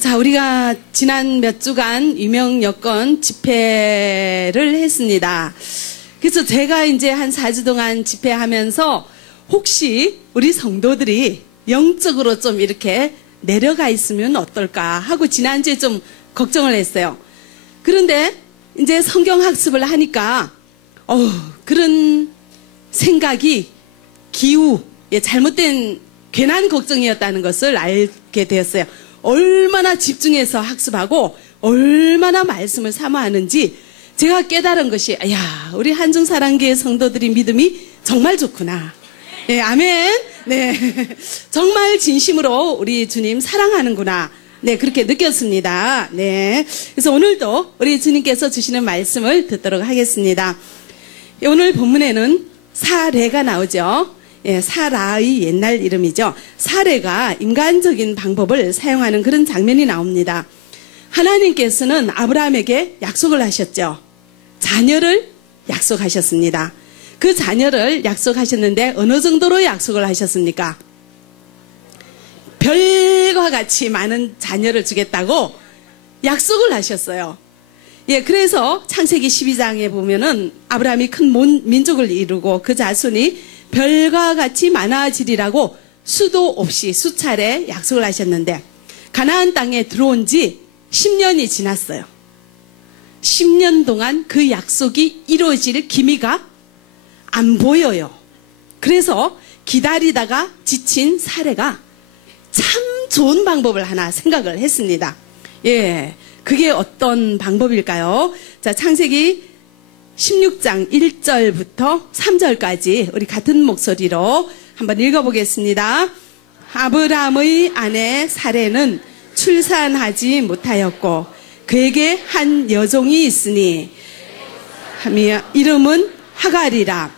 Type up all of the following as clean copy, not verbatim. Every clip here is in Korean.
자, 우리가 지난 몇 주간 유명 여건 집회를 했습니다. 그래서 제가 이제 한 4주 동안 집회하면서 혹시 우리 성도들이 영적으로 좀 이렇게 내려가 있으면 어떨까 하고 지난주에 좀 걱정을 했어요. 그런데 이제 성경 학습을 하니까 그런 생각이 기우, 잘못된 괜한 걱정이었다는 것을 알게 되었어요. 얼마나 집중해서 학습하고 얼마나 말씀을 사모하는지 제가 깨달은 것이, 야, 우리 한중사랑교회 성도들이 믿음이 정말 좋구나. 네, 아멘. 네, 정말 진심으로 우리 주님 사랑하는구나. 네, 그렇게 느꼈습니다. 네, 그래서 오늘도 우리 주님께서 주시는 말씀을 듣도록 하겠습니다. 오늘 본문에는 사레가 나오죠. 예, 사라의 옛날 이름이죠. 사레가 인간적인 방법을 사용하는 그런 장면이 나옵니다. 하나님께서는 아브라함에게 약속을 하셨죠. 자녀를 약속하셨습니다. 그 자녀를 약속하셨는데 어느 정도로 약속을 하셨습니까? 별과 같이 많은 자녀를 주겠다고 약속을 하셨어요. 예, 그래서 창세기 12장에 보면은 아브라함이 큰 민족을 이루고 그 자손이 별과 같이 많아지리라고 수도 없이 수차례 약속을 하셨는데 가나안 땅에 들어온 지 10년이 지났어요. 10년 동안 그 약속이 이루어질 기미가 안 보여요. 그래서 기다리다가 지친 사레가 참 좋은 방법을 하나 생각을 했습니다. 예, 그게 어떤 방법일까요? 자, 창세기 16장 1절부터 3절까지 우리 같은 목소리로 한번 읽어보겠습니다. 아브라함의 아내 사레는 출산하지 못하였고 그에게 한 여종이 있으니 이름은 하갈이라.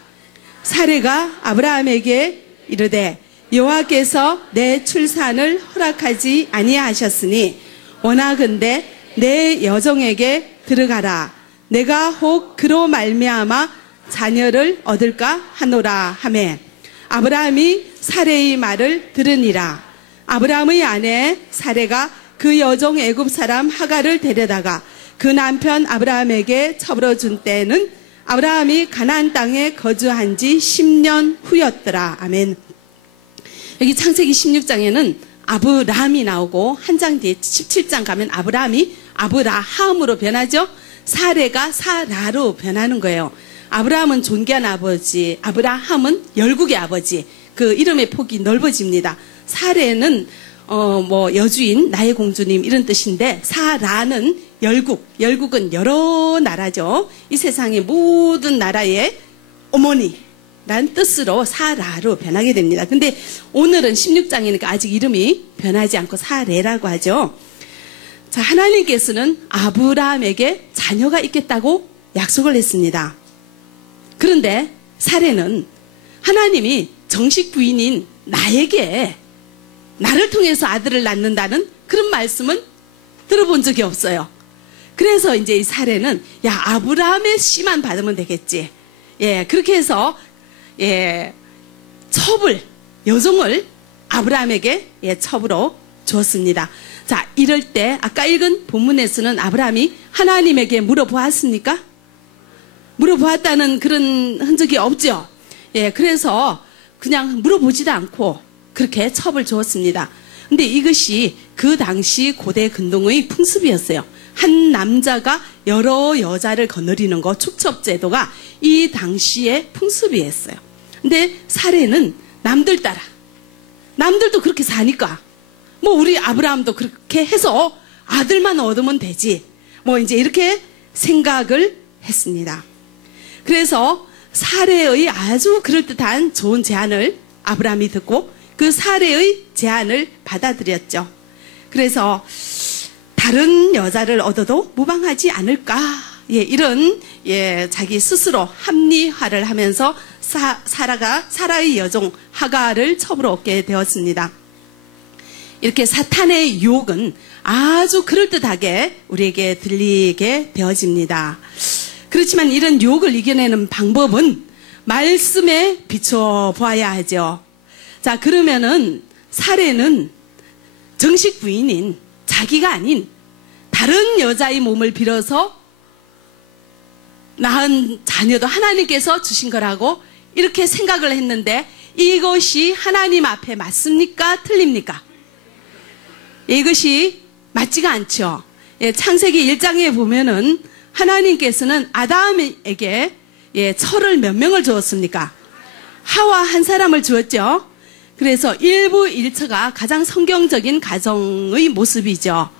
사레가 아브라함에게 이르되 여호와께서 내 출산을 허락하지 아니하셨으니 원하건대 내 여종에게 들어가라. 내가 혹 그로 말미암아 자녀를 얻을까 하노라 하매 아브라함이 사레의 말을 들으니라. 아브라함의 아내 사레가 그 여종 애굽 사람 하갈을 데려다가 그 남편 아브라함에게 처불어 준 때는 아브라함이 가나안 땅에 거주한 지 10년 후였더라. 아멘. 여기 창세기 16장에는 아브라함이 나오고 한 장 뒤에 17장 가면 아브라함이 아브라함으로 변하죠. 사레가 사라로 변하는 거예요. 아브라함은 존귀한 아버지, 아브라함은 열국의 아버지. 그 이름의 폭이 넓어집니다. 사레는 여주인, 나의 공주님 이런 뜻인데 사라는 열국은 여러 나라죠. 이 세상의 모든 나라의 어머니라는 뜻으로 사라로 변하게 됩니다. 근데 오늘은 16장이니까 아직 이름이 변하지 않고 사레라고 하죠. 자, 하나님께서는 아브라함에게 자녀가 있겠다고 약속을 했습니다. 그런데 사레는 하나님이 정식 부인인 나를 통해서 아들을 낳는다는 그런 말씀은 들어본 적이 없어요. 그래서 이제 이 사레는 아브라함의 씨만 받으면 되겠지. 예, 그렇게 해서 여종을 아브라함에게 첩으로 주었습니다. 자, 이럴 때 아까 읽은 본문에서는 아브라함이 하나님에게 물어보았습니까? 물어보았다는 그런 흔적이 없죠. 예, 그래서 그냥 물어보지도 않고 그렇게 첩을 주었습니다. 근데 이것이 그 당시 고대 근동의 풍습이었어요. 한 남자가 여러 여자를 거느리는 거, 축첩제도가 이 당시의 풍습이었어요. 근데 사레는 남들 따라, 남들도 그렇게 사니까 우리 아브라함도 그렇게 해서 아들만 얻으면 되지. 이제 이렇게 생각을 했습니다. 그래서 사레의 아주 그럴듯한 좋은 제안을 아브라함이 듣고 그 사레의 제안을 받아들였죠. 그래서 다른 여자를 얻어도 무방하지 않을까. 이런 자기 스스로 합리화를 하면서 사라의 여종 하갈을 첩으로 얻게 되었습니다. 이렇게 사탄의 유혹은 아주 그럴듯하게 우리에게 들리게 되어집니다. 그렇지만 이런 유혹을 이겨내는 방법은 말씀에 비춰보아야 하죠. 자, 그러면은 사레는 정식 부인인 자기가 아닌 다른 여자의 몸을 빌어서 낳은 자녀도 하나님께서 주신 거라고 이렇게 생각을 했는데, 이것이 하나님 앞에 맞습니까? 틀립니까? 이것이 맞지가 않죠. 창세기 1장에 보면은 하나님께서는 아담에게 철을 몇 명을 주었습니까? 하와 한 사람을 주었죠. 그래서 일부 일처가 가장 성경적인 가정의 모습이죠.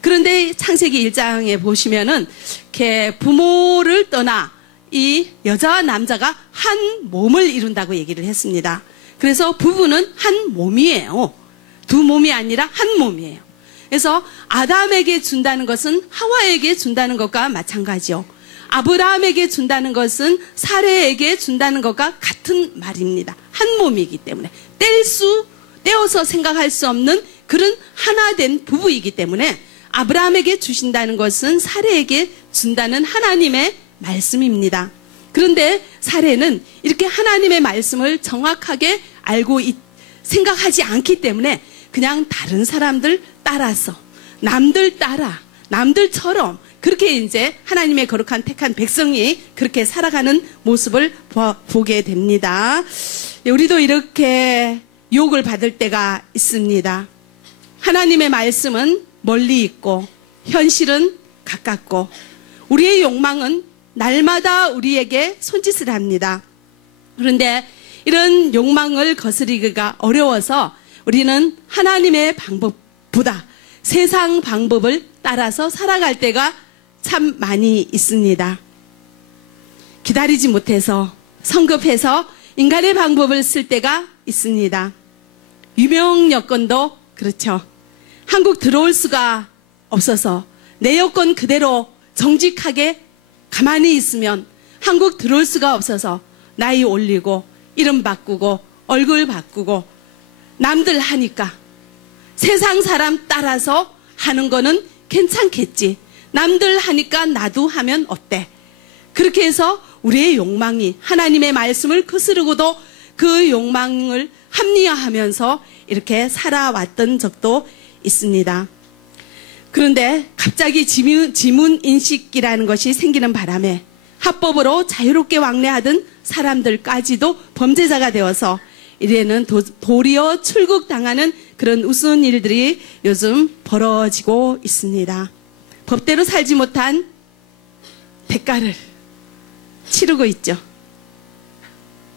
그런데 창세기 1장에 보시면은 이렇게 부모를 떠나 이 여자와 남자가 한 몸을 이룬다고 얘기를 했습니다. 그래서 부부는 한 몸이에요. 두 몸이 아니라 한 몸이에요. 그래서 아담에게 준다는 것은 하와에게 준다는 것과 마찬가지요. 아브라함에게 준다는 것은 사레에게 준다는 것과 같은 말입니다. 한 몸이기 때문에 떼어서 생각할 수 없는 그런 하나 된 부부이기 때문에 아브라함에게 주신다는 것은 사레에게 준다는 하나님의 말씀입니다. 그런데 사레는 이렇게 하나님의 말씀을 정확하게 알고 생각하지 않기 때문에 그냥 다른 사람들 따라서 남들 따라 남들처럼 그렇게 이제 하나님의 거룩한 택한 백성이 그렇게 살아가는 모습을 보게 됩니다. 우리도 이렇게 유혹을 받을 때가 있습니다. 하나님의 말씀은 멀리 있고 현실은 가깝고 우리의 욕망은 날마다 우리에게 손짓을 합니다. 그런데 이런 욕망을 거스르기가 어려워서 우리는 하나님의 방법보다 세상 방법을 따라서 살아갈 때가 참 많이 있습니다. 기다리지 못해서 성급해서 인간의 방법을 쓸 때가 있습니다. 유명 여건도 그렇죠. 한국 들어올 수가 없어서 내 여건 그대로 정직하게 가만히 있으면 한국 들어올 수가 없어서 나이 올리고 이름 바꾸고 얼굴 바꾸고 남들 하니까 세상 사람 따라서 하는 거는 괜찮겠지. 남들 하니까 나도 하면 어때? 그렇게 해서 우리의 욕망이 하나님의 말씀을 거스르고도 그 욕망을 합리화하면서 이렇게 살아왔던 적도 있습니다. 그런데 갑자기 지문인식이라는 것이 생기는 바람에 합법으로 자유롭게 왕래하던 사람들까지도 범죄자가 되어서 이래는 도리어 출국당하는 그런 우스운 일들이 요즘 벌어지고 있습니다. 법대로 살지 못한 대가를 치르고 있죠.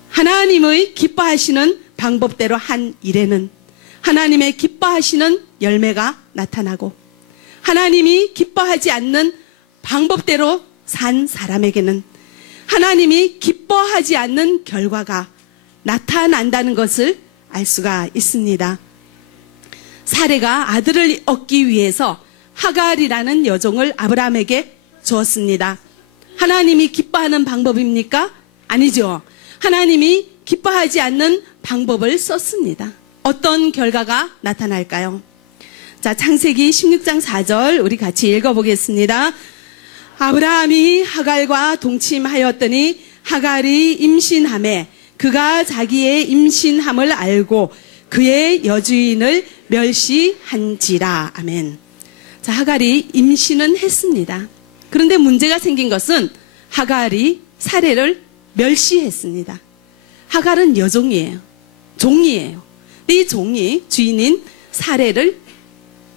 하나님의 기뻐하시는 방법대로 한 일에는 하나님의 기뻐하시는 열매가 나타나고 하나님이 기뻐하지 않는 방법대로 산 사람에게는 하나님이 기뻐하지 않는 결과가 나타난다는 것을 알 수가 있습니다. 사레가 아들을 얻기 위해서 하갈이라는 여종을 아브라함에게 주었습니다. 하나님이 기뻐하는 방법입니까? 아니죠. 하나님이 기뻐하지 않는 방법을 썼습니다. 어떤 결과가 나타날까요? 자, 창세기 16장 4절 우리 같이 읽어보겠습니다. 아브라함이 하갈과 동침하였더니 하갈이 임신하매 그가 자기의 임신함을 알고 그의 여주인을 멸시한지라. 아멘. 자, 하갈이 임신은 했습니다. 그런데 문제가 생긴 것은 하갈이 사레를 멸시했습니다. 하갈은 여종이에요. 종이에요. 근데 이 종이 주인인 사레를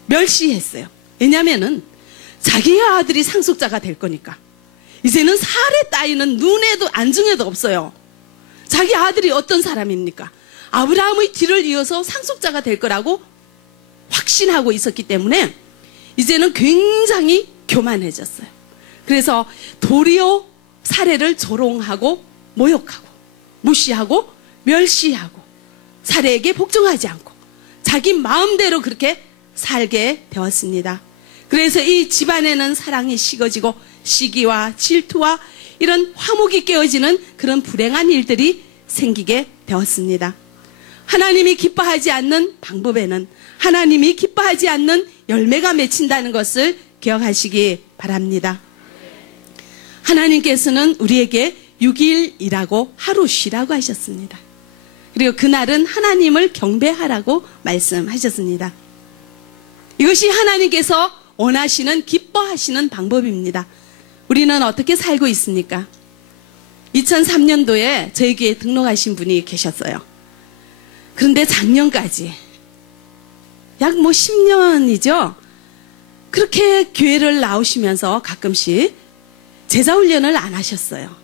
멸시했어요. 왜냐하면은 자기의 아들이 상속자가 될 거니까. 이제는 사레 따위는 눈에도 안중에도 없어요. 자기 아들이 어떤 사람입니까? 아브라함의 뒤를 이어서 상속자가 될 거라고 확신하고 있었기 때문에 이제는 굉장히 교만해졌어요. 그래서 도리어 사레를 조롱하고 모욕하고 무시하고 멸시하고 사레에게 복종하지 않고 자기 마음대로 그렇게 살게 되었습니다. 그래서 이 집안에는 사랑이 식어지고 시기와 질투와 이런 화목이 깨어지는 그런 불행한 일들이 생기게 되었습니다. 하나님이 기뻐하지 않는 방법에는 하나님이 기뻐하지 않는 열매가 맺힌다는 것을 기억하시기 바랍니다. 하나님께서는 우리에게 6일이라고 하루 쉬라고 하셨습니다. 그리고 그날은 하나님을 경배하라고 말씀하셨습니다. 이것이 하나님께서 원하시는, 기뻐하시는 방법입니다. 우리는 어떻게 살고 있습니까? 2003년도에 저희 교회에 등록하신 분이 계셨어요. 그런데 작년까지 약 10년이죠. 그렇게 교회를 나오시면서 가끔씩 제자훈련을 안 하셨어요.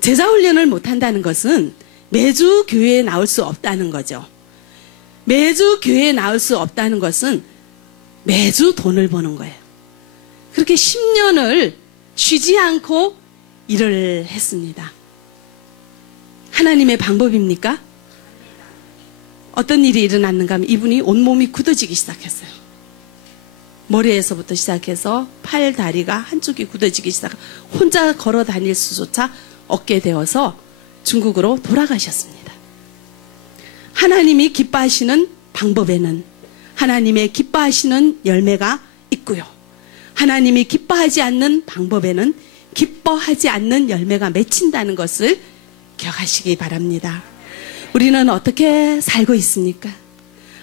제자훈련을 못한다는 것은 매주 교회에 나올 수 없다는 거죠. 매주 교회에 나올 수 없다는 것은 매주 돈을 버는 거예요. 그렇게 10년을 쉬지 않고 일을 했습니다. 하나님의 방법입니까? 어떤 일이 일어났는가 하면 이분이 온몸이 굳어지기 시작했어요. 머리에서부터 시작해서 팔, 다리가 한쪽이 굳어지기 시작하고 혼자 걸어 다닐 수조차 없게 되어서 중국으로 돌아가셨습니다. 하나님이 기뻐하시는 방법에는 하나님의 기뻐하시는 열매가 있고요. 하나님이 기뻐하지 않는 방법에는 기뻐하지 않는 열매가 맺힌다는 것을 기억하시기 바랍니다. 우리는 어떻게 살고 있습니까?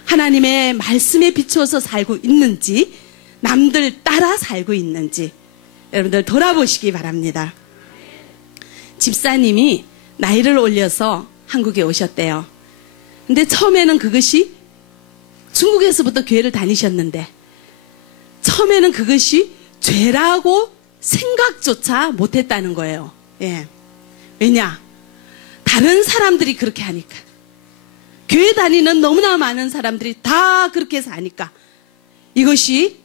하나님의 말씀에 비추어서 살고 있는지, 남들 따라 살고 있는지 여러분들 돌아보시기 바랍니다. 집사님이 나이를 올려서 한국에 오셨대요. 근데 처음에는 그것이 중국에서부터 교회를 다니셨는데 처음에는 그것이 죄라고 생각조차 못했다는 거예요. 예. 왜냐? 다른 사람들이 그렇게 하니까. 교회 다니는 너무나 많은 사람들이 다 그렇게 사니까 이것이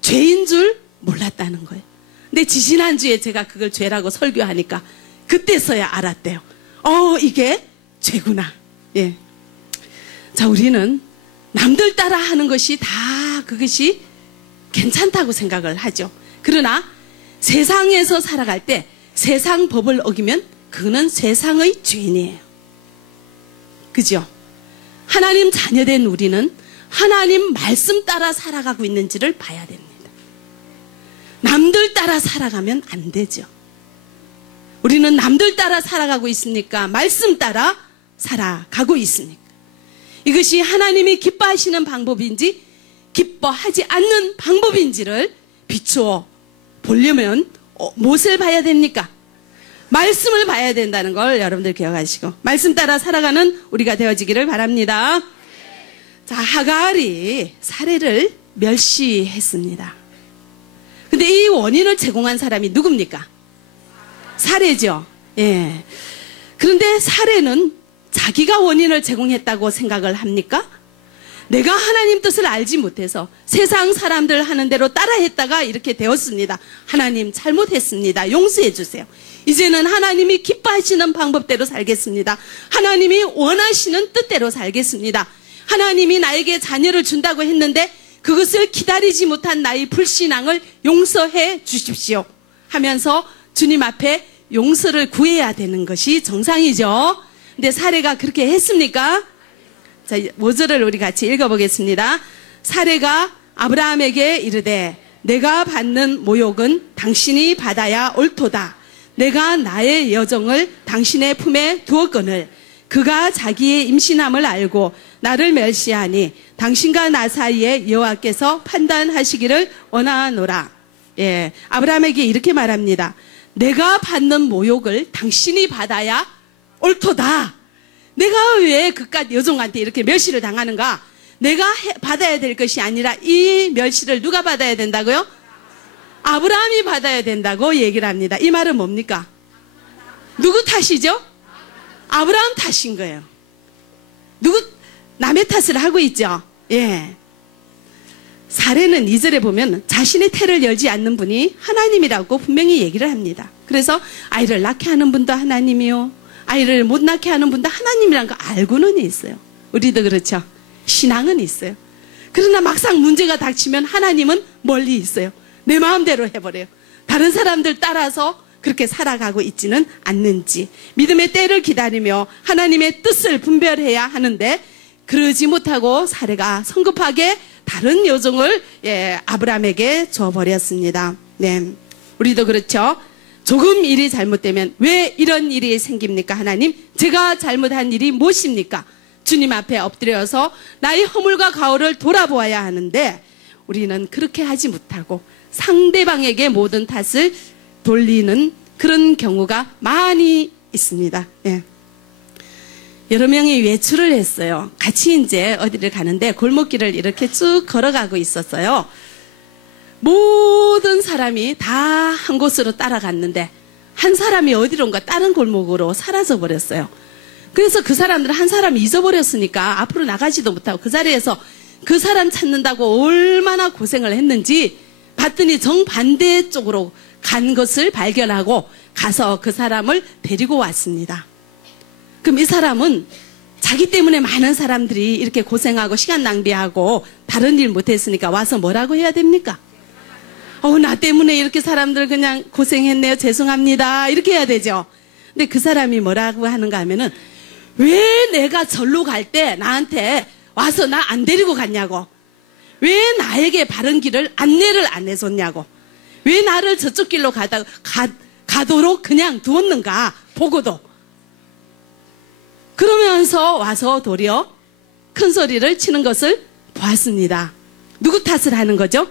죄인 줄 몰랐다는 거예요. 근데 지지난주에 제가 그걸 죄라고 설교하니까 그때서야 알았대요. 이게 죄구나. 예. 자, 우리는 남들 따라 하는 것이 다 그것이 괜찮다고 생각을 하죠. 그러나 세상에서 살아갈 때 세상 법을 어기면 그거는 세상의 죄인이에요. 그죠? 하나님 자녀된 우리는 하나님 말씀 따라 살아가고 있는지를 봐야 됩니다. 남들 따라 살아가면 안 되죠. 우리는 남들 따라 살아가고 있습니까? 말씀 따라 살아가고 있습니까? 이것이 하나님이 기뻐하시는 방법인지 기뻐하지 않는 방법인지를 비추어 보려면 무엇을 봐야 됩니까? 말씀을 봐야 된다는 걸 여러분들 기억하시고 말씀 따라 살아가는 우리가 되어지기를 바랍니다. 자, 하갈이 사례를 멸시했습니다. 근데 이 원인을 제공한 사람이 누굽니까? 사례죠. 예. 그런데 사례는 자기가 원인을 제공했다고 생각을 합니까? 내가 하나님 뜻을 알지 못해서 세상 사람들 하는 대로 따라했다가 이렇게 되었습니다. 하나님 잘못했습니다. 용서해 주세요. 이제는 하나님이 기뻐하시는 방법대로 살겠습니다. 하나님이 원하시는 뜻대로 살겠습니다. 하나님이 나에게 자녀를 준다고 했는데 그것을 기다리지 못한 나의 불신앙을 용서해 주십시오 하면서 주님 앞에 용서를 구해야 되는 것이 정상이죠. 근데 사례가 그렇게 했습니까? 자, 5절을 우리 같이 읽어보겠습니다. 사례가 아브라함에게 이르되 내가 받는 모욕은 당신이 받아야 옳도다. 내가 나의 여종을 당신의 품에 두었거늘 그가 자기의 임신함을 알고 나를 멸시하니 당신과 나 사이에 여호와께서 판단하시기를 원하노라. 예, 아브라함에게 이렇게 말합니다. 내가 받는 모욕을 당신이 받아야 옳도다. 내가 왜 그깟 여종한테 이렇게 멸시를 당하는가? 내가 받아야 될 것이 아니라 이 멸시를 누가 받아야 된다고요? 아브라함이 받아야 된다고 얘기를 합니다. 이 말은 뭡니까? 누구 탓이죠? 아브라함 탓인 거예요. 남의 탓을 하고 있죠. 예. 사례는 2절에 보면 자신의 태를 열지 않는 분이 하나님이라고 분명히 얘기를 합니다. 그래서 아이를 낳게 하는 분도 하나님이요, 아이를 못 낳게 하는 분도 하나님이라는 거 알고는 있어요. 우리도 그렇죠. 신앙은 있어요. 그러나 막상 문제가 닥치면 하나님은 멀리 있어요. 내 마음대로 해버려요. 다른 사람들 따라서 그렇게 살아가고 있지는 않는지 믿음의 때를 기다리며 하나님의 뜻을 분별해야 하는데 그러지 못하고 사례가 성급하게 다른 여종을 아브라함에게 줘버렸습니다. 네, 우리도 그렇죠. 조금 일이 잘못되면 왜 이런 일이 생깁니까? 하나님, 제가 잘못한 일이 무엇입니까? 주님 앞에 엎드려서 나의 허물과 가오를 돌아보아야 하는데 우리는 그렇게 하지 못하고 상대방에게 모든 탓을 돌리는 그런 경우가 많이 있습니다. 예. 여러 명이 외출을 했어요. 같이 이제 어디를 가는데 골목길을 이렇게 쭉 걸어가고 있었어요. 모든 사람이 다 한 곳으로 따라갔는데 한 사람이 어디론가 다른 골목으로 사라져 버렸어요. 그래서 그 사람들은 한 사람이 잊어버렸으니까 앞으로 나가지도 못하고 그 자리에서 그 사람 찾는다고 얼마나 고생을 했는지 봤더니 정반대 쪽으로 간 것을 발견하고 가서 그 사람을 데리고 왔습니다. 그럼 이 사람은 자기 때문에 많은 사람들이 이렇게 고생하고 시간 낭비하고 다른 일 못했으니까 와서 뭐라고 해야 됩니까? 나 때문에 이렇게 사람들 그냥 고생했네요. 죄송합니다. 이렇게 해야 되죠. 근데 그 사람이 뭐라고 하는가 하면은 왜 내가 절로 갈 때 나한테 와서 나 안 데리고 갔냐고. 왜 나에게 바른 길을 안내를 안 해줬냐고. 왜 나를 저쪽 길로 가도록 그냥 두었는가 보고도. 그러면서 와서 도리어 큰 소리를 치는 것을 보았습니다. 누구 탓을 하는 거죠?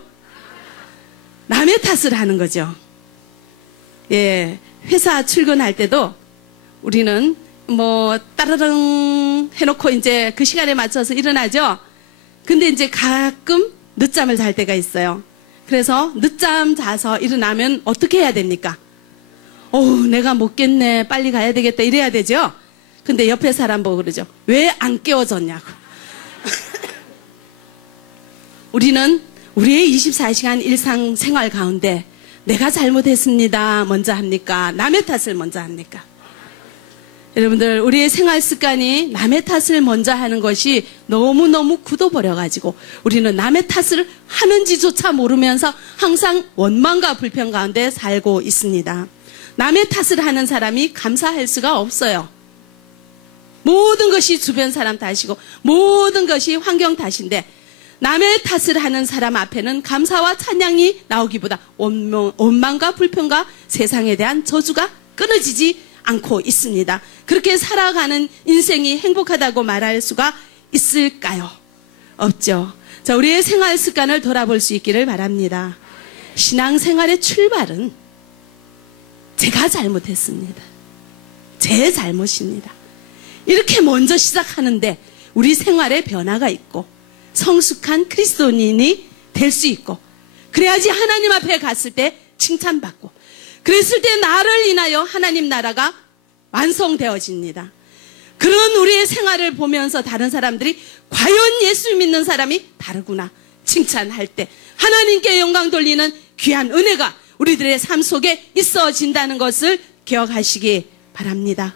남의 탓을 하는 거죠. 예, 회사 출근할 때도 우리는 따르릉 해놓고 이제 그 시간에 맞춰서 일어나죠. 근데 이제 가끔 늦잠을 잘 때가 있어요. 그래서 늦잠 자서 일어나면 어떻게 해야 됩니까? 내가 못 깼네. 빨리 가야 되겠다. 이래야 되죠. 근데 옆에 사람 보고 그러죠. 왜 안 깨워줬냐고. 우리는 우리의 24시간 일상생활 가운데 내가 잘못했습니다. 먼저 합니까? 남의 탓을 먼저 합니까? 여러분들, 우리의 생활 습관이 남의 탓을 먼저 하는 것이 너무너무 굳어버려가지고 우리는 남의 탓을 하는지조차 모르면서 항상 원망과 불평 가운데 살고 있습니다. 남의 탓을 하는 사람이 감사할 수가 없어요. 모든 것이 주변 사람 탓이고 모든 것이 환경 탓인데 남의 탓을 하는 사람 앞에는 감사와 찬양이 나오기보다 원망과 불평과 세상에 대한 저주가 끊어지지 않고 있습니다. 그렇게 살아가는 인생이 행복하다고 말할 수가 있을까요? 없죠. 자, 우리의 생활 습관을 돌아볼 수 있기를 바랍니다. 신앙생활의 출발은 제가 잘못했습니다. 제 잘못입니다. 이렇게 먼저 시작하는데 우리 생활에 변화가 있고 성숙한 그리스도인이 될 수 있고 그래야지 하나님 앞에 갔을 때 칭찬받고 그랬을 때 나를 인하여 하나님 나라가 완성되어집니다. 그런 우리의 생활을 보면서 다른 사람들이 과연 예수 믿는 사람이 다르구나 칭찬할 때 하나님께 영광 돌리는 귀한 은혜가 우리들의 삶 속에 있어진다는 것을 기억하시기 바랍니다.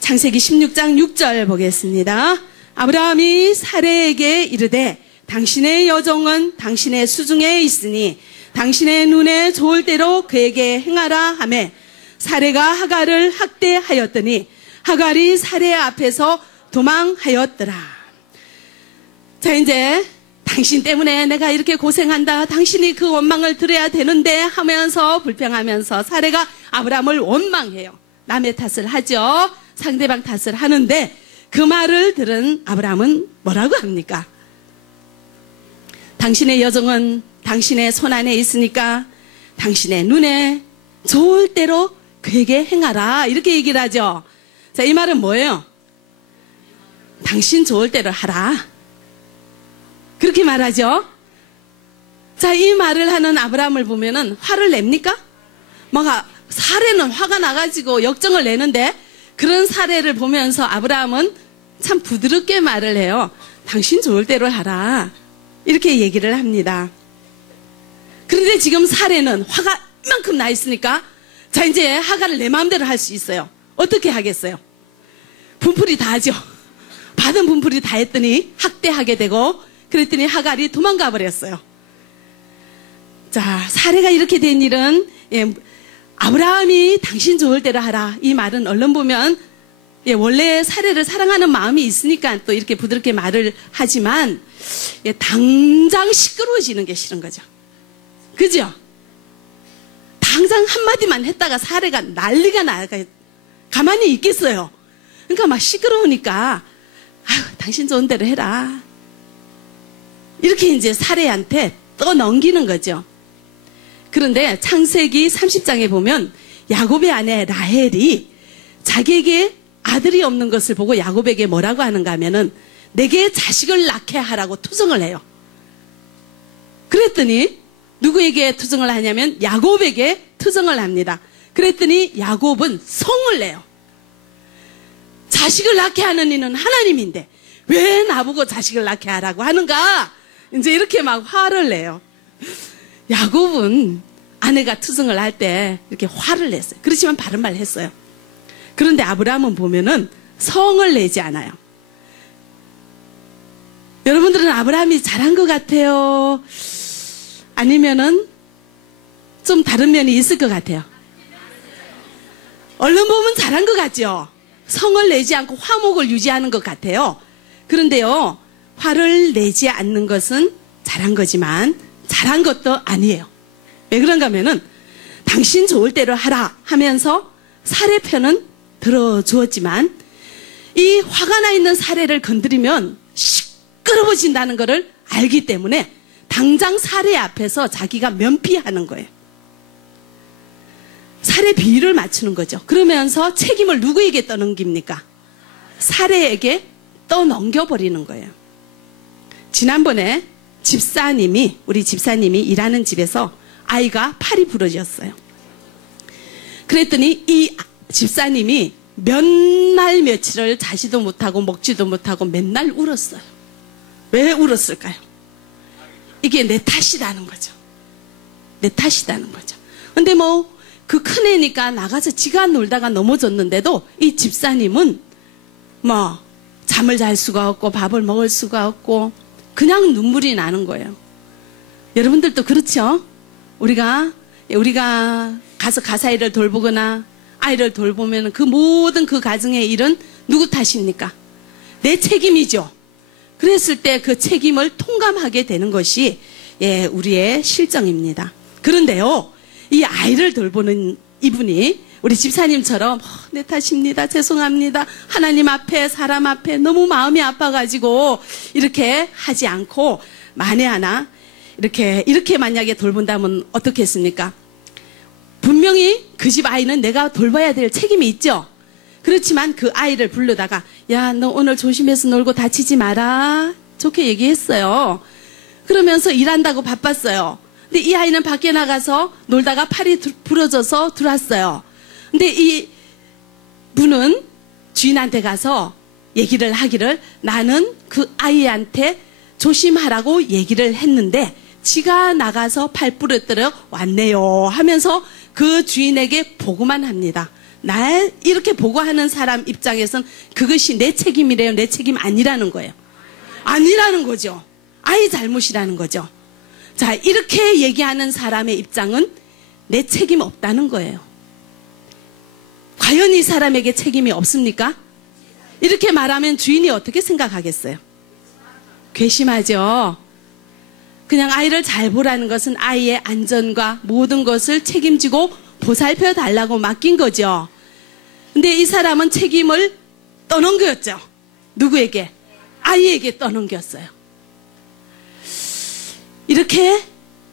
창세기 16장 6절 보겠습니다. 아브라함이 사레에게 이르되 당신의 여종은 당신의 수중에 있으니 당신의 눈에 좋을 대로 그에게 행하라 하매 사레가 하갈을 학대하였더니 하갈이 사레 앞에서 도망하였더라. 자, 이제 당신 때문에 내가 이렇게 고생한다. 당신이 그 원망을 들어야 되는데 하면서 불평하면서 사레가 아브라함을 원망해요. 남의 탓을 하죠. 상대방 탓을 하는데 그 말을 들은 아브라함은 뭐라고 합니까? 당신의 여종은 당신의 손 안에 있으니까 당신의 눈에 좋을 대로 그에게 행하라. 이렇게 얘기를 하죠. 자, 이 말은 뭐예요? 당신 좋을 대로 하라. 그렇게 말하죠. 자, 이 말을 하는 아브라함을 보면은 화를 냅니까? 사례는 화가 나가지고 역정을 내는데 그런 사례를 보면서 아브라함은 참 부드럽게 말을 해요. 당신 좋을 대로 하라. 이렇게 얘기를 합니다. 그런데 지금 사례는 화가 이만큼 나 있으니까 자, 이제 하갈을 내 마음대로 할 수 있어요. 어떻게 하겠어요? 분풀이 다 하죠. 받은 분풀이 다 했더니 학대하게 되고 그랬더니 하갈이 도망가 버렸어요. 자, 사례가 이렇게 된 일은 아브라함이 당신 좋을 대로 하라. 이 말은 얼른 보면 원래 사례를 사랑하는 마음이 있으니까 또 이렇게 부드럽게 말을 하지만 당장 시끄러워지는 게 싫은 거죠. 그죠? 당장 한마디만 했다가 사례가 난리가 나가 가만히 있겠어요. 그러니까 막 시끄러우니까 아유, 당신 좋은 대로 해라. 이렇게 이제 사례한테 떠넘기는 거죠. 그런데 창세기 30장에 보면 야곱의 아내 라헬이 자기에게 아들이 없는 것을 보고 야곱에게 뭐라고 하는가 하면은 내게 자식을 낳게 하라고 투정을 해요. 그랬더니 누구에게 투정을 하냐면 야곱에게 투정을 합니다. 그랬더니 야곱은 성을 내요. 자식을 낳게 하는 이는 하나님인데 왜 나보고 자식을 낳게 하라고 하는가? 이제 이렇게 막 화를 내요. 야곱은 아내가 투정을 할 때 이렇게 화를 냈어요. 그렇지만 바른 말 했어요. 그런데 아브라함은 보면은 성을 내지 않아요. 여러분들은 아브라함이 잘한 것 같아요? 아니면은 좀 다른 면이 있을 것 같아요? 얼른 보면 잘한 것 같죠? 성을 내지 않고 화목을 유지하는 것 같아요. 그런데요, 화를 내지 않는 것은 잘한 거지만 잘한 것도 아니에요. 왜 그런가 하면은 당신 좋을 대로 하라 하면서 사례편은 들어주었지만 이 화가 나 있는 사례를 건드리면 시끄러워진다는 것을 알기 때문에 당장 사례 앞에서 자기가 면피하는 거예요. 사례 비율을 맞추는 거죠. 그러면서 책임을 누구에게 떠넘깁니까? 사례에게 떠넘겨버리는 거예요. 지난번에 우리 집사님이 일하는 집에서 아이가 팔이 부러졌어요. 그랬더니 이 집사님이 몇 날 며칠을 자지도 못하고 먹지도 못하고 맨날 울었어요. 왜 울었을까요? 이게 내 탓이라는 거죠. 내 탓이라는 거죠. 근데 뭐 그 큰애니까 나가서 지가 놀다가 넘어졌는데도 이 집사님은 뭐 잠을 잘 수가 없고 밥을 먹을 수가 없고 그냥 눈물이 나는 거예요. 여러분들도 그렇죠? 우리가 가서 가사일을 돌보거나 아이를 돌보면 그 모든 그 가정의 일은 누구 탓입니까? 내 책임이죠. 그랬을 때 그 책임을 통감하게 되는 것이 우리의 실정입니다. 그런데요, 이 아이를 돌보는 이분이 우리 집사님처럼 내 탓입니다. 죄송합니다. 하나님 앞에 사람 앞에 너무 마음이 아파가지고 이렇게 하지 않고 만에 하나 이렇게 만약에 돌본다면 어떻겠습니까? 분명히 그 집 아이는 내가 돌봐야 될 책임이 있죠. 그렇지만 그 아이를 부르다가 야, 너 오늘 조심해서 놀고 다치지 마라. 좋게 얘기했어요. 그러면서 일한다고 바빴어요. 근데 이 아이는 밖에 나가서 놀다가 팔이 부러져서 들어왔어요. 근데 이 분은 주인한테 가서 얘기를 하기를 나는 그 아이한테 조심하라고 얘기를 했는데 지가 나가서 팔 부러뜨려 왔네요 하면서 그 주인에게 보고만 합니다. 날 이렇게 보고하는 사람 입장에선 그것이 내 책임이래요? 내 책임 아니라는 거예요. 아니라는 거죠. 아이 잘못이라는 거죠. 자, 이렇게 얘기하는 사람의 입장은 내 책임 없다는 거예요. 과연 이 사람에게 책임이 없습니까? 이렇게 말하면 주인이 어떻게 생각하겠어요? 괘씸하죠. 그냥 아이를 잘 보라는 것은 아이의 안전과 모든 것을 책임지고 보살펴 달라고 맡긴 거죠. 근데 이 사람은 책임을 떠넘겼죠. 누구에게? 아이에게 떠넘겼어요. 이렇게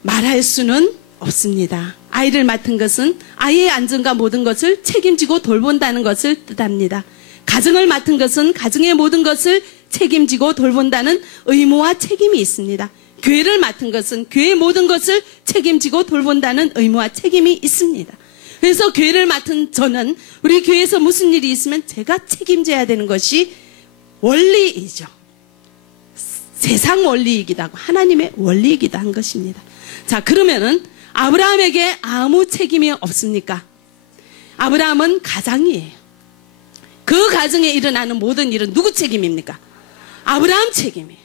말할 수는 없습니다. 아이를 맡은 것은 아이의 안전과 모든 것을 책임지고 돌본다는 것을 뜻합니다. 가정을 맡은 것은 가정의 모든 것을 책임지고 돌본다는 의무와 책임이 있습니다. 교회를 맡은 것은 교회의 모든 것을 책임지고 돌본다는 의무와 책임이 있습니다. 그래서 교회를 맡은 저는 우리 교회에서 무슨 일이 있으면 제가 책임져야 되는 것이 원리이죠. 세상 원리이기도 하고 하나님의 원리이기도 한 것입니다. 자, 그러면은 아브라함에게 아무 책임이 없습니까? 아브라함은 가장이에요. 그 가정에 일어나는 모든 일은 누구 책임입니까? 아브라함 책임이에요.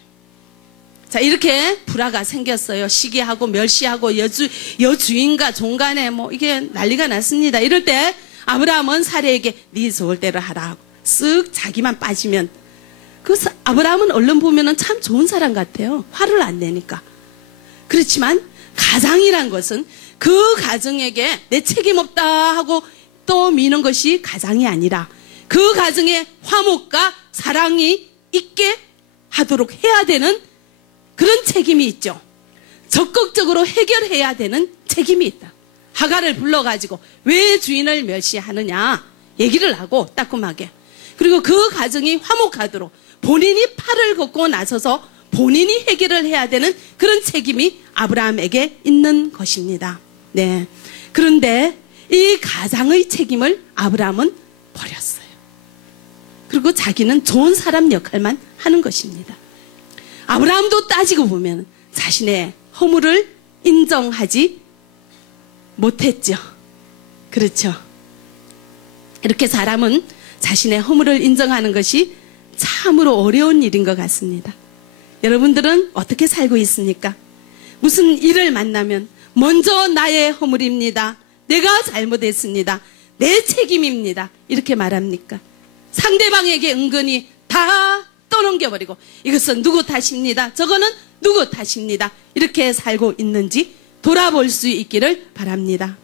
자, 이렇게 불화가 생겼어요. 시기하고 멸시하고 여주인과 종간에 뭐 이게 난리가 났습니다. 이럴 때 아브라함은 사례에게 네 좋을 대로 하라 하고 쓱 자기만 빠지면 아브라함은 얼른 보면은 참 좋은 사람 같아요. 화를 안 내니까. 그렇지만 가장이란 것은 그 가정에게 내 책임 없다 하고 또 미는 것이 가장이 아니라 그 가정에 화목과 사랑이 있게 하도록 해야 되는 그런 책임이 있죠. 적극적으로 해결해야 되는 책임이 있다. 하갈을 불러가지고 왜 주인을 멸시하느냐 얘기를 하고 따끔하게. 그리고 그 가정이 화목하도록 본인이 팔을 걷고 나서서 본인이 해결을 해야 되는 그런 책임이 아브라함에게 있는 것입니다. 네. 그런데 이 가장의 책임을 아브라함은 버렸어요. 그리고 자기는 좋은 사람 역할만 하는 것입니다. 아브라함도 따지고 보면 자신의 허물을 인정하지 못했죠. 그렇죠. 이렇게 사람은 자신의 허물을 인정하는 것이 참으로 어려운 일인 것 같습니다. 여러분들은 어떻게 살고 있습니까? 무슨 일을 만나면 먼저 나의 허물입니다. 내가 잘못했습니다. 내 책임입니다. 이렇게 말합니까? 상대방에게 은근히 다 떠넘겨버리고 이것은 누구 탓입니다. 저거는 누구 탓입니다. 이렇게 살고 있는지 돌아볼 수 있기를 바랍니다.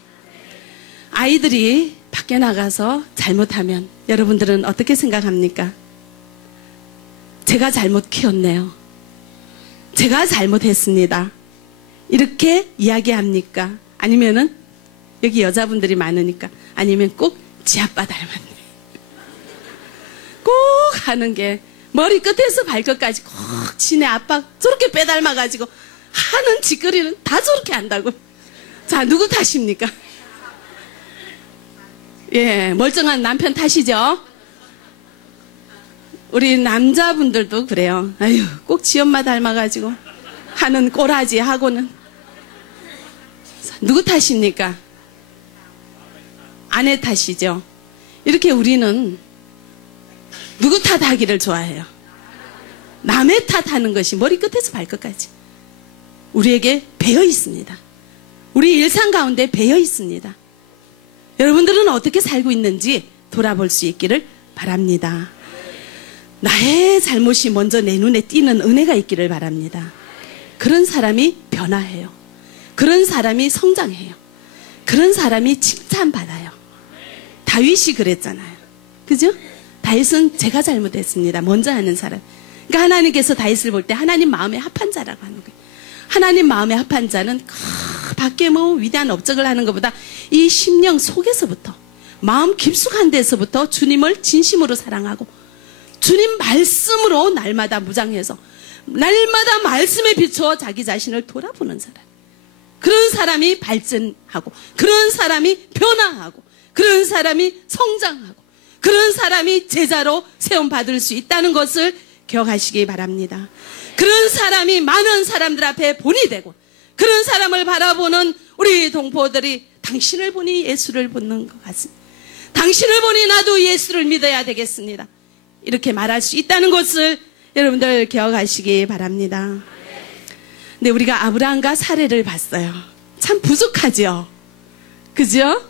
아이들이 밖에 나가서 잘못하면 여러분들은 어떻게 생각합니까? 제가 잘못 키웠네요. 제가 잘못했습니다. 이렇게 이야기합니까? 아니면은 여기 여자분들이 많으니까 아니면 꼭 지 아빠 닮았네. 꼭 하는 게 머리 끝에서 발끝까지 꼭 지네 아빠 저렇게 빼닮아가지고 하는 짓거리는 다 저렇게 한다고. 자, 누구 탓입니까? 예, 멀쩡한 남편 탓이죠. 우리 남자분들도 그래요. 아유, 꼭 지 엄마 닮아가지고 하는 꼬라지 하고는. 누구 탓입니까? 아내 탓이죠. 이렇게 우리는 누구 탓하기를 좋아해요. 남의 탓하는 것이 머리끝에서 발끝까지 우리에게 배어 있습니다. 우리 일상 가운데 배어 있습니다. 여러분들은 어떻게 살고 있는지 돌아볼 수 있기를 바랍니다. 나의 잘못이 먼저 내 눈에 띄는 은혜가 있기를 바랍니다. 그런 사람이 변화해요. 그런 사람이 성장해요. 그런 사람이 칭찬받아요. 다윗이 그랬잖아요. 그죠? 다윗은 제가 잘못했습니다. 먼저 하는 사람. 그러니까 하나님께서 다윗을 볼 때 하나님 마음에 합한 자라고 하는 거예요. 하나님 마음에 합한 자는 밖에 뭐 위대한 업적을 하는 것보다 이 심령 속에서부터 마음 깊숙한 데서부터 주님을 진심으로 사랑하고 주님 말씀으로 날마다 무장해서 날마다 말씀에 비추어 자기 자신을 돌아보는 사람. 그런 사람이 발전하고 그런 사람이 변화하고 그런 사람이 성장하고 그런 사람이 제자로 세움받을 수 있다는 것을 기억하시기 바랍니다. 그런 사람이 많은 사람들 앞에 본이 되고 그런 사람을 바라보는 우리 동포들이 당신을 보니 예수를 보는 것 같습니다. 당신을 보니 나도 예수를 믿어야 되겠습니다. 이렇게 말할 수 있다는 것을 여러분들 기억하시기 바랍니다. 근데 우리가 아브라함과 사례를 봤어요. 참 부족하죠. 그죠?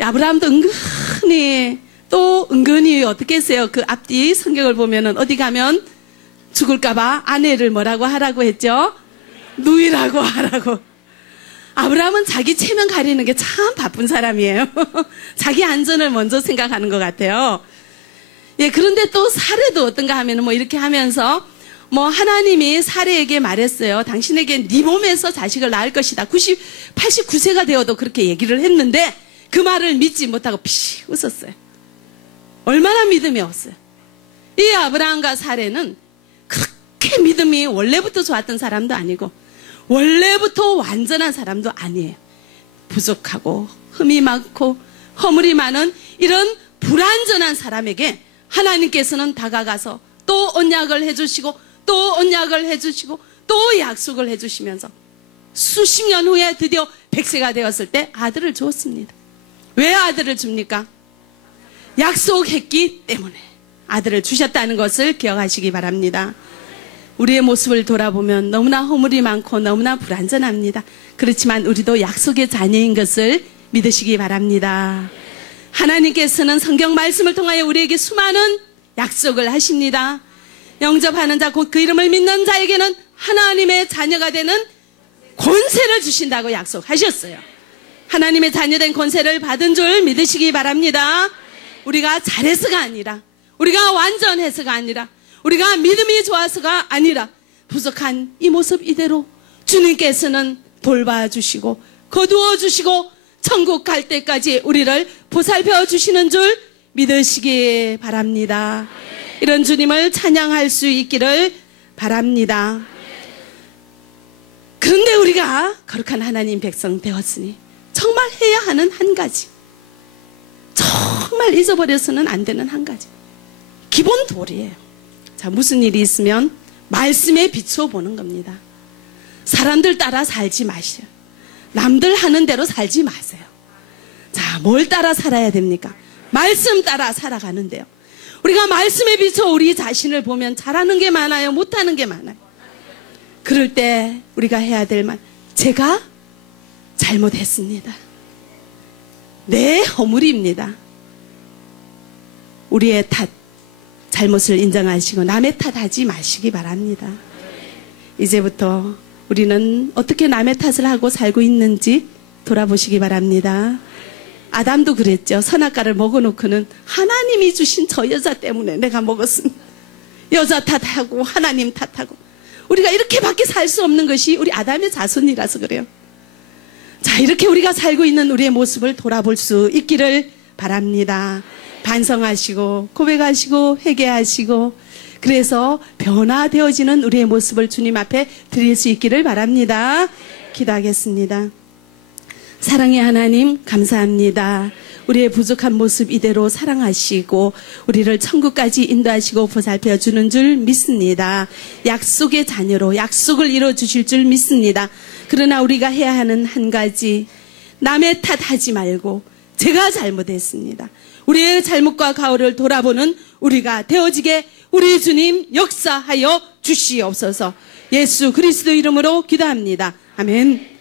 아브라함도 은근히 어떻게 했어요? 그 앞뒤 성경을 보면은 어디 가면 죽을까봐 아내를 뭐라고 하라고 했죠? 누이라고 하라고. 아브라함은 자기 체면 가리는 게 참 바쁜 사람이에요. 자기 안전을 먼저 생각하는 것 같아요. 예, 그런데 또 사례도 어떤가 하면은 뭐 이렇게 하면서 뭐 하나님이 사례에게 말했어요. 당신에게 네 몸에서 자식을 낳을 것이다. 89세가 되어도 그렇게 얘기를 했는데 그 말을 믿지 못하고 피식 웃었어요. 얼마나 믿음이 없어요. 이 아브라함과 사례는 그렇게 믿음이 원래부터 좋았던 사람도 아니고 원래부터 완전한 사람도 아니에요. 부족하고 흠이 많고 허물이 많은 이런 불완전한 사람에게 하나님께서는 다가가서 또 언약을 해주시고 또 언약을 해주시고 또 약속을 해주시면서 수십 년 후에 드디어 100세가 되었을 때 아들을 주었습니다. 왜 아들을 줍니까? 약속했기 때문에 아들을 주셨다는 것을 기억하시기 바랍니다. 우리의 모습을 돌아보면 너무나 허물이 많고 너무나 불완전합니다. 그렇지만 우리도 약속의 자녀인 것을 믿으시기 바랍니다. 하나님께서는 성경 말씀을 통하여 우리에게 수많은 약속을 하십니다. 영접하는 자 곧 그 이름을 믿는 자에게는 하나님의 자녀가 되는 권세를 주신다고 약속하셨어요. 하나님의 자녀된 권세를 받은 줄 믿으시기 바랍니다. 우리가 잘해서가 아니라 우리가 완전해서가 아니라 우리가 믿음이 좋아서가 아니라 부족한 이 모습 이대로 주님께서는 돌봐주시고 거두어 주시고 천국 갈 때까지 우리를 보살펴 주시는 줄 믿으시기 바랍니다. 이런 주님을 찬양할 수 있기를 바랍니다. 그런데 우리가 거룩한 하나님 백성 되었으니 정말 해야 하는 한 가지, 정말 잊어버려서는 안 되는 한 가지, 기본 도리예요. 자, 무슨 일이 있으면 말씀에 비추어 보는 겁니다. 사람들 따라 살지 마세요. 남들 하는 대로 살지 마세요. 자, 뭘 따라 살아야 됩니까? 말씀 따라 살아가는데요. 우리가 말씀에 비춰 우리 자신을 보면 잘하는 게 많아요? 못하는 게 많아요? 그럴 때 우리가 해야 될 말, 제가 잘못했습니다. 내 허물입니다. 우리의 탓, 잘못을 인정하시고 남의 탓하지 마시기 바랍니다. 이제부터 우리는 어떻게 남의 탓을 하고 살고 있는지 돌아보시기 바랍니다. 아담도 그랬죠. 선악과를 먹어놓고는 하나님이 주신 저 여자 때문에 내가 먹었습니다. 여자 탓하고 하나님 탓하고. 우리가 이렇게밖에 살 수 없는 것이 우리 아담의 자손이라서 그래요. 자, 이렇게 우리가 살고 있는 우리의 모습을 돌아볼 수 있기를 바랍니다. 반성하시고 고백하시고 회개하시고, 그래서 변화되어지는 우리의 모습을 주님 앞에 드릴 수 있기를 바랍니다. 기도하겠습니다. 사랑의 하나님, 감사합니다. 우리의 부족한 모습 이대로 사랑하시고 우리를 천국까지 인도하시고 보살펴 주는 줄 믿습니다. 약속의 자녀로 약속을 이뤄주실 줄 믿습니다. 그러나 우리가 해야 하는 한 가지, 남의 탓하지 말고 제가 잘못했습니다. 우리의 잘못과 가오를 돌아보는 우리가 되어지게 우리 주님 역사하여 주시옵소서. 예수 그리스도 이름으로 기도합니다. 아멘.